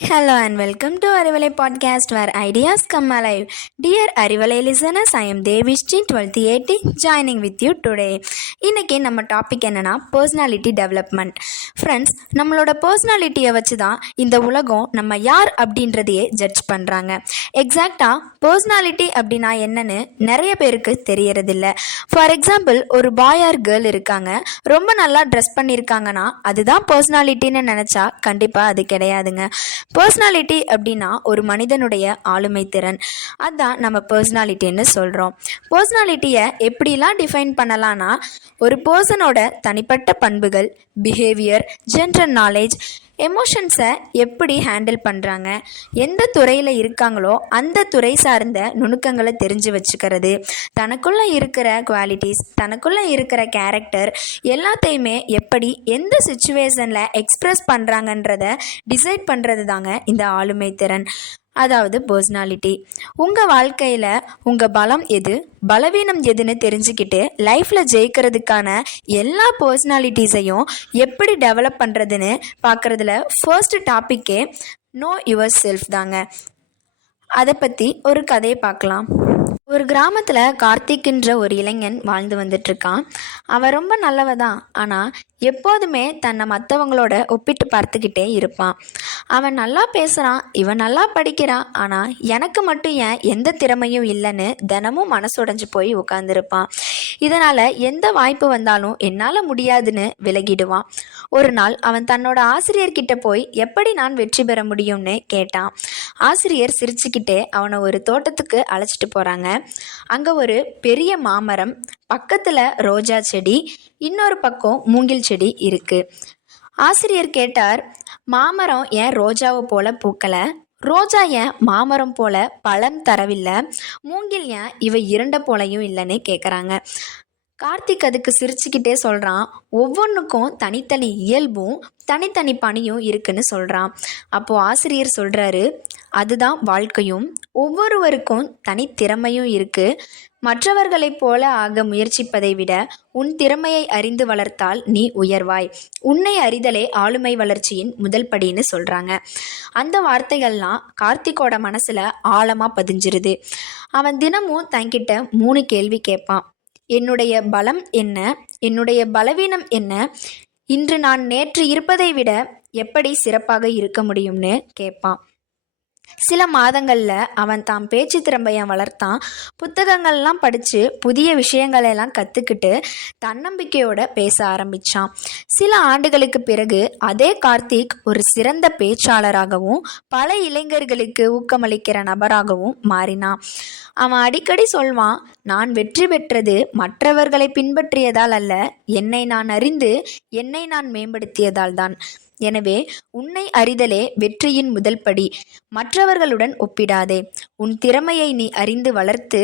Hello and welcome to Arivalai podcast where ideas come alive. Dear Arivalai listeners, I am Devishji 1280 joining with you today. இன்னைக்கு நம்ம topic என்னன்னா personality development. Friends, நம்மளோட பர்சனாலிட்டியை வச்சு தான் இந்த உலகம் நம்ம யார் அப்படின்றதையே ஜட்ஜ் பண்ணுறாங்க. எக்ஸாக்டாக பர்சனாலிட்டி அப்படின்னா என்னன்னு நிறைய பேருக்கு தெரியறதில்ல. ஃபார் எக்ஸாம்பிள், ஒரு பாய் ஆர் கேர்ள் இருக்காங்க, ரொம்ப நல்லா ட்ரெஸ் பண்ணியிருக்காங்கன்னா அதுதான் பர்சனாலிட்டின்னு நினச்சா கண்டிப்பாக அது கிடையாதுங்க. பர்சனாலிட்டி அப்படின்னா ஒரு மனிதனுடைய ஆளுமை திறன், அதுதான் நம்ம பர்சனாலிட்டின்னு சொல்கிறோம். பர்சனாலிட்டியை எப்படிலாம் டிஃபைன் பண்ணலான்னா, ஒரு பர்சனோட தனிப்பட்ட பண்புகள், பிஹேவியர், ஜென்ரல் நாலேஜ், எமோஷன்ஸை எப்படி ஹேண்டில் பண்ணுறாங்க, எந்த துறையில் இருக்காங்களோ அந்த துறை சார்ந்த நுணுக்கங்களை தெரிஞ்சு வச்சுக்கிறது, தனக்குள்ளே இருக்கிற குவாலிட்டிஸ், தனக்குள்ளே இருக்கிற கேரக்டர் எல்லாத்தையுமே எப்படி எந்த சுச்சுவேஷனில் எக்ஸ்ப்ரெஸ் பண்ணுறாங்கன்றத டிசைட் பண்ணுறது தாங்க இந்த ஆளுமை திறன், அதாவது பர்சனாலிட்டி. உங்கள் வாழ்க்கையில் உங்கள் பலம் எது, பலவீனம் எதுன்னு தெரிஞ்சுக்கிட்டு லைஃப்பில் ஜெயிக்கிறதுக்கான எல்லா பர்சனாலிட்டிஸையும் எப்படி டெவலப் பண்ணுறதுன்னு பார்க்குறதுல ஃபர்ஸ்ட் டாப்பிக்கே நோ யுவர் செல்ஃப் தாங்க. அதை பற்றி ஒரு கதையை பார்க்கலாம். ஒரு கிராமத்தில் கார்த்திக்ன்ற ஒரு இளைஞன் வாழ்ந்து வந்துட்டுருக்கான். அவன் ரொம்ப நல்லவ தான், ஆனால் எப்போதுமே தன்னை மற்றவங்களோட ஒப்பிட்டு பார்த்துக்கிட்டே இருப்பான். அவன் நல்லா பேசுகிறான், இவன் நல்லா படிக்கிறான், ஆனால் எனக்கு மட்டும் ஏன் எந்த திறமையும் இல்லைன்னு தினமும் மனசுடைஞ்சு போய் உட்காந்துருப்பான். இதனால் எந்த வாய்ப்பு வந்தாலும் என்னால் முடியாதுன்னு விலகிடுவான். ஒரு நாள் அவன் தன்னோட ஆசிரியர்கிட்ட போய் எப்படி நான் வெற்றி பெற முடியும்னு கேட்டான். ஆசிரியர் சிரிச்சுக்கிட்டே அவனை ஒரு தோட்டத்துக்கு அழைச்சிட்டு போகிறாங்க. அங்கே ஒரு பெரிய மாமரம், பக்கத்தில் ரோஜா செடி, இன்னொரு பக்கம் மூங்கில் செடி இருக்கு. ஆசிரியர் கேட்டார், மாமரம் ஏன் ரோஜாவை போல பூக்கலை, ரோஜா ஏன் மாமரம் போல பழம் தரவில்லை, மூங்கில் ஏன் இவை இரண்ட போலையும் இல்லைன்னு கேட்குறாங்க. கார்த்திக் அதுக்கு சிரிச்சுக்கிட்டே சொல்கிறான், ஒவ்வொன்றுக்கும் தனித்தனி இயல்பும் தனித்தனி பணியும் இருக்குன்னு சொல்கிறான். அப்போது ஆசிரியர் சொல்கிறாரு, அதுதான் வாழ்க்கையும், ஒவ்வொருவருக்கும் தனித்திறமையும் இருக்குது. மற்றவர்களைப் போல ஆக முயற்சிப்பதை விட உன் திறமையை அறிந்து வளர்த்தால் நீ உயர்வாய். உன்னை அறிதலே ஆளுமை வளர்ச்சியின் முதல் படின்னு சொல்கிறாங்க. அந்த வார்த்தைகள்லாம் கார்த்திக்கோட மனசில் ஆழமாக பதிஞ்சிருது. அவன் தினமும் தன்கிட்ட 3 கேள்வி கேட்பான். என்னுடைய பலம் என்ன, என்னுடைய பலவீனம் என்ன, இன்று நான் நேற்று இருப்பதை விட எப்படி சிறப்பாக இருக்க முடியும்னு கேட்பான். சில மாதங்களில் அவன் தாம் பேச்சு திறமையை வளர்த்தான். புத்தகங்கள்லாம் படித்து புதிய விஷயங்களெல்லாம் கற்றுக்கிட்டு தன்னம்பிக்கையோட பேச ஆரம்பித்தான். சில ஆண்டுகளுக்கு பிறகு அதே கார்த்திக் ஒரு சிறந்த பேச்சாளராகவும் பல இளைஞர்களுக்கு ஊக்கமளிக்கிற நபராகவும் மாறினான். அவன் அடிக்கடி சொல்வான், நான் வெற்றி பெற்றது மற்றவர்களை பின்பற்றியதால் அல்ல, என்னை நான் அறிந்து என்னை நான் மேம்படுத்தியதால் தான். எனவே உன்னை அறிதலே வெற்றியின் முதல் படி. மற்றவர்களுடன் ஒப்பிடாதே. உன் திறமையை நீ அறிந்து வளர்த்து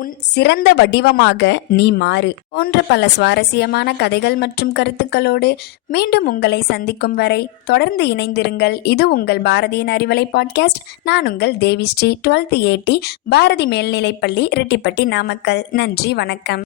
உன் சிறந்த வடிவமாக நீ மாறு. போன்ற பல சுவாரஸ்யமான கதைகள் மற்றும் கருத்துக்களோடு மீண்டும் உங்களை சந்திக்கும் வரை தொடர்ந்து இணைந்திருங்கள். இது உங்கள் பாரதியின் அறிவலை பாட்காஸ்ட். நான் உங்கள் தேவிஸ்ரீ 1280 பாரதி மேல்நிலைப்பள்ளி ரெட்டிப்பட்டி, நாமக்கல். நன்றி, வணக்கம்.